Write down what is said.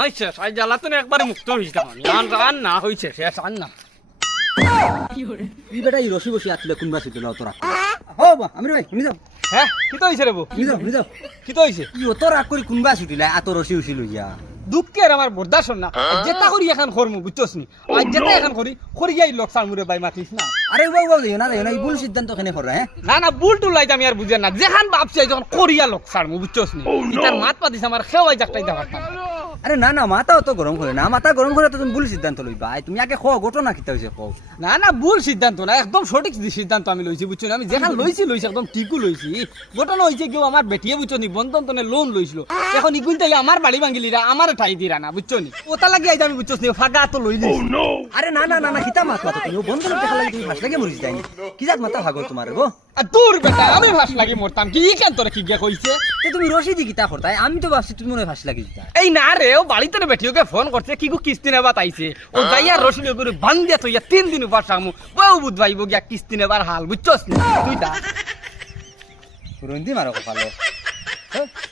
I শেষ I জ্বালাতনে একবারে মুক্ত হইছিলাম আর আর না হইছে শেষ আর না। ই বেটা ই রসি বসি আতলে কোনবা সিটো তোরা? ও বা আমি ভাই শুনি যাও। হ্যাঁ কি তো হইছে রে বউ? শুনি যাও শুনি যাও। কি তো হইছে? ই অত রাগ করে কোনবা ছুটিলা এত রসি উসি লইয়া? দুঃখের আমার না? যেটা করি এখন করমু বুঝছস নি? আর যেটা এখন করি করি যাই মুরে বাই মাতিস না। আরে বাবু বাবু না না এই ভুল সিদ্ধান্ত কেনে করা হ্যাঁ না না বুল টুল লাইতে আমি আর বুঝে না। যেখান ভাবছি যখন করিয়া মু বুঝছস নি? ইতার মাত পাতিস আমার খেওয়াই যাকটাই দেওয়ার আরে না না মাথা অত গরম করে না। মাথা গরম করে তো তুমি ভুল সিদ্ধান্ত লইবা। তুমি আগে কও ঘটনা কিতা হইছে কও? না না ভুল সিদ্ধান্ত না একদম সঠিক সিদ্ধান্ত আমি লইছি বুঝছ না? আমি যেখান লইছি লইছি একদম ঠিকও লইছি। ঘটনা হয়েছে কেউ আমার বেটিয়ে বুঝছ নি বন্ধন তনে লোন লইছিল। এখন ইগুন তাই আমার বাড়ি ভাঙিলিরা আমার ঠাই দিরা না বুঝছ নি? ওটা লাগি আইতে আমি বুঝছ নি ফাঁকা তো লই লইছি আরে না না না না কিতা মাত মাতো তুমি বন্ধ করতে খালা তুমি ফাস লাগে মরিস যাইনি কি জাত মাথা ভাগল তোমার গো? আর তোর বেটা আমি ফাঁস লাগি মরতাম। কি কেন তোরা কি গিয়া কইছে? তো তুমি রসি দি কিতা করতাই আমি তো ভাবছি তুমি মনে ফাস লাগি দিতা। এই না রে ও বাড়িতে বেটিওকে ফোন করছে কি গো কিস্তি নেবা তাইছে? ও যাইয়া রসিন করে বান দিয়া তো ইয়া তিন দিন উপাস সামু। বউ বুধ ভাইব গিয়া কিস্তি নেবার হাল বুঝছস না? তুই দা। রন্দি মারো কপালে।